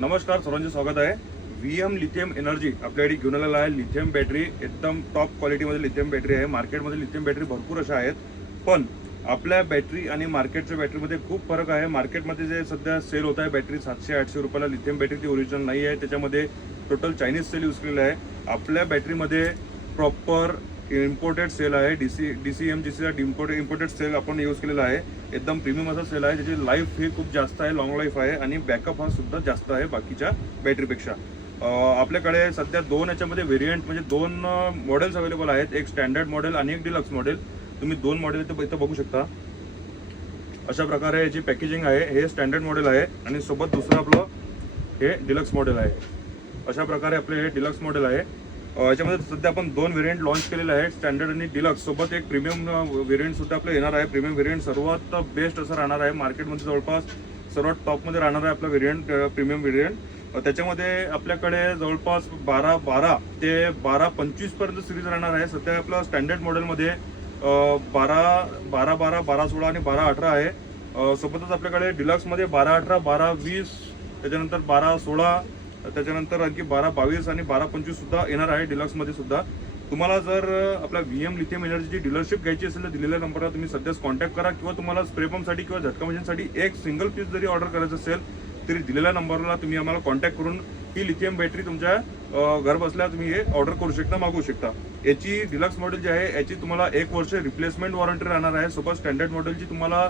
नमस्कार, सर्वांचे स्वागत आहे। VM लिथियम एनर्जी आपल्याकडे घेऊन आलेला आहे। लिथियम बॅटरी एकदम टॉप क्वालिटीमध्ये लिथियम बॅटरी आहे। मार्केटमध्ये लिथियम बॅटरी भरपूर अशा आहेत, पण आपल्या बॅटरी आणि मार्केटच्या बॅटरीमध्ये खूप फरक आहे। मार्केटमध्ये जे सध्या सेल होत आहे बॅटरी 700-800 रुपयाला लिथियम बॅटरी ती ओरिजिनल नाही आहे, त्याच्यामध्ये टोटल चायनीज सेल यूज केलेला आहे। आपल्या बॅटरीमध्ये प्रॉपर इम्पोर्टेड सेल आहे, DCMGCचा इम्पोर्टेड सेल आपण यूज केलेला आहे। एकदम प्रीमियम असा सेल आहे, ज्याची लाईफ ही खूप जास्त आहे, लॉंग लाईफ आहे आणि बॅकअप हा सुद्धा जास्त आहे बाकीच्या बॅटरीपेक्षा। आपल्याकडे सध्या दोन याच्यामध्ये व्हेरियंट म्हणजे दोन मॉडेल्स अवेलेबल आहेत, एक स्टँडर्ड मॉडेल आणि एक डिलक्स मॉडेल। तुम्ही दोन मॉडेल इथं बघू शकता। अशा प्रकारे याची पॅकेजिंग आहे। हे स्टँडर्ड मॉडेल आहे आणि सोबत दुसरं आपलं हे डिलक्स मॉडेल आहे। अशा प्रकारे आपले हे डिलक्स मॉडेल आहे। याच्यामध्ये सध्या आपण दोन व्हेरियंट लॉन्च केलेले आहेत, स्टँडर्ड आणि डिलक्स। सोबत एक प्रीमियम व्हेरियंट सुद्धा आपलं येणार आहे। प्रीमियम व्हेरियंट सर्वात बेस्ट असं राहणार आहे, मार्केटमध्ये जवळपास सर्वात टॉपमध्ये राहणार आहे आपलं व्हेरियंट, प्रीमियम व्हेरियंट। त्याच्यामध्ये आपल्याकडे जवळपास 12 ते 12-25 पर्यंत सिरीज राहणार आहे। सध्या आपलं स्टँडर्ड मॉडेलमध्ये 12-16 आणि 12-18 आहे। सोबतच आपल्याकडे डिलक्समध्ये 12-18, 12-20, त्याच्यानंतर 12-16, त्याच्यानंतर आणखी 12-22 आणि 12-25 सुद्धा येणार आहे डिलक्समध्ये सुद्धा। तुम्हाला जर आपल्या VM लिथियम एनर्जीची डीलरशिप घ्यायची असेल तर दिलेल्या नंबरला तुम्ही सध्याच कॉन्टॅक्ट करा, किंवा तुम्हाला स्प्रे पंपसाठी किंवा झटका मशीनसाठी एक सिंगल पीस जरी ऑर्डर करायचं असेल तरी दिलेल्या नंबरला तुम्ही आम्हाला कॉन्टॅक्ट करून ही लिथियम बॅटरी तुमच्या घर बसल्या तुम्ही हे ऑर्डर करू शकता, मागवू शकता। याची डिलक्स मॉडेल जी आहे याची तुम्हाला 1 वर्ष रिप्लेसमेंट वॉरंटी राहणार आहे। सोबत स्टँडर्ड मॉडेलची तुम्हाला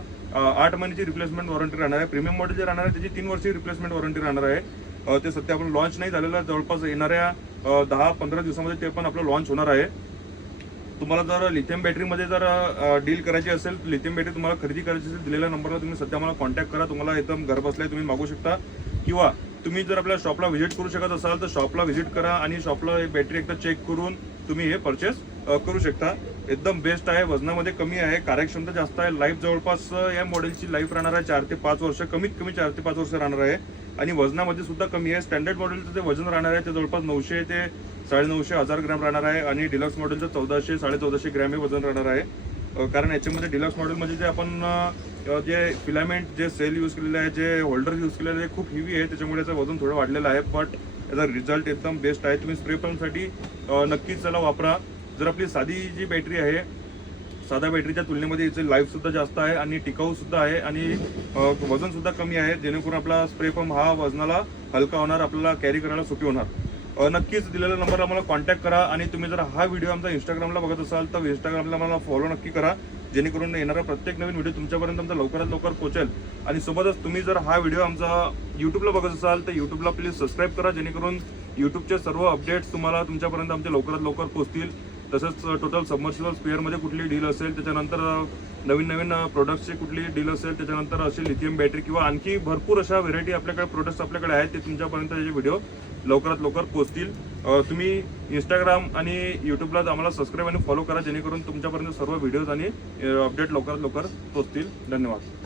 8 महिन्याची रिप्लेसमेंट वॉरंटी राहणार आहे। प्रीमियम मॉडेल जे राहणार आहे त्याची 3 वर्षाची रिप्लेसमेंट वॉरंटी राहणार आहे। ते सध्या आपण लॉन्च नाही झालेलं, जवळपास येणाऱ्या 10-15 दिवसामध्ये ते पण आपलं लॉन्च होणार आहे। तुम्हाला जर लिथियम बॅटरीमध्ये जर डील करायची असेल, लिथियम बॅटरी तुम्हाला खरेदी करायची असेल, दिलेल्या नंबरला तुम्ही सध्या मला कॉन्टॅक्ट करा। तुम्हाला एकदम घर बसल्या तुम्ही मागू शकता, किंवा तुम्ही जर आपल्या शॉपला व्हिजिट करू शकत असाल तर शॉपला व्हिजिट करा आणि शॉपला बॅटरी एकदा चेक करून तुम्ही हे परचेस करू शकता। एकदम बेस्ट आहे, वजनामध्ये कमी आहे, कार्यक्षमता जास्त आहे। लाईफ जवळपास या मॉडेलची लाईफ राहणार आहे 4 ते 5 वर्ष, कमीत कमी 4 ते 5 वर्ष राहणार आहे आणि वजनामध्ये सुद्धा कमी आहे। स्टँडर्ड मॉडेलचं जे वजन राहणार आहे ते जवळपास 900 ते 950-1000 ग्रॅम राहणार आहे आणि डिलक्स मॉडेलचं 1400-1450 ग्रॅम हे वजन राहणार आहे। कारण याच्यामध्ये डिलक्स मॉडेलमध्ये जे आपण जे फिलामेंट जे सेल यूज केलेले आहे, जे होल्डर यूज केलेले आहे, खूप हेवी आहे, त्याच्यामुळे याचं वजन थोडं वाढलेलं आहे, बट याचा रिझल्ट एकदम बेस्ट आहे। तुम्ही स्प्रे पंपसाठी नक्कीच त्याला वापरा। जर आपली साधी जी बॅटरी आहे, साध्या बॅटरीच्या तुलनेमध्ये याची लाईफ सुद्धा जास्त आहे आणि टिकाऊ सुद्धा आहे आणि वजन सुद्धा कमी आहे, जेणेकरून आपला स्प्रे पंप हा वजनाला हलका होणार, आपल्याला कॅरी करायला सोपी होणार। नक्कीच दिलेल्या नंबरला मला कॉन्टॅक्ट करा आणि तुम्ही जर हा व्हिडिओ आमचा इंस्टाग्रामला बघत असाल तर इंस्टाग्रामला मला फॉलो नक्की करा, जेणेकरून येणारा प्रत्येक नवीन व्हिडिओ तुमच्यापर्यंत आमचा लवकरात लवकर पोहोचेल। आणि सोबतच तुम्ही जर हा व्हिडिओ आमचा यूट्यूबला बघत असाल तर यूट्यूबला प्लीज सबस्क्राईब करा, जेणेकरून यूट्यूबचे सर्व अपडेट्स तुम्हाला तुमच्यापर्यंत आमच्या लवकरात लवकर पोहोचतील। तसंच टोटल सबमर्सिबल स्पेअरमध्ये कुठली डील असेल, त्याच्यानंतर नवीन प्रोडक्ट्सची कुठली डील असेल, त्याच्यानंतर अशी लिथियम बॅटरी किंवा आणखी भरपूर अशा व्हेरायटी आपल्याकडे प्रोडक्ट्स आपल्याकडे आहेत, ते तुमच्यापर्यंत त्याचे व्हिडिओ लवकरात लवकर पोहोचतील। तुम्ही इंस्टाग्राम आणि यूट्यूबला आम्हाला सबस्क्राईब आणि फॉलो करा, जेणेकरून तुमच्यापर्यंत सर्व व्हिडिओज आणि अपडेट लवकरात लवकर पोहोचतील। धन्यवाद।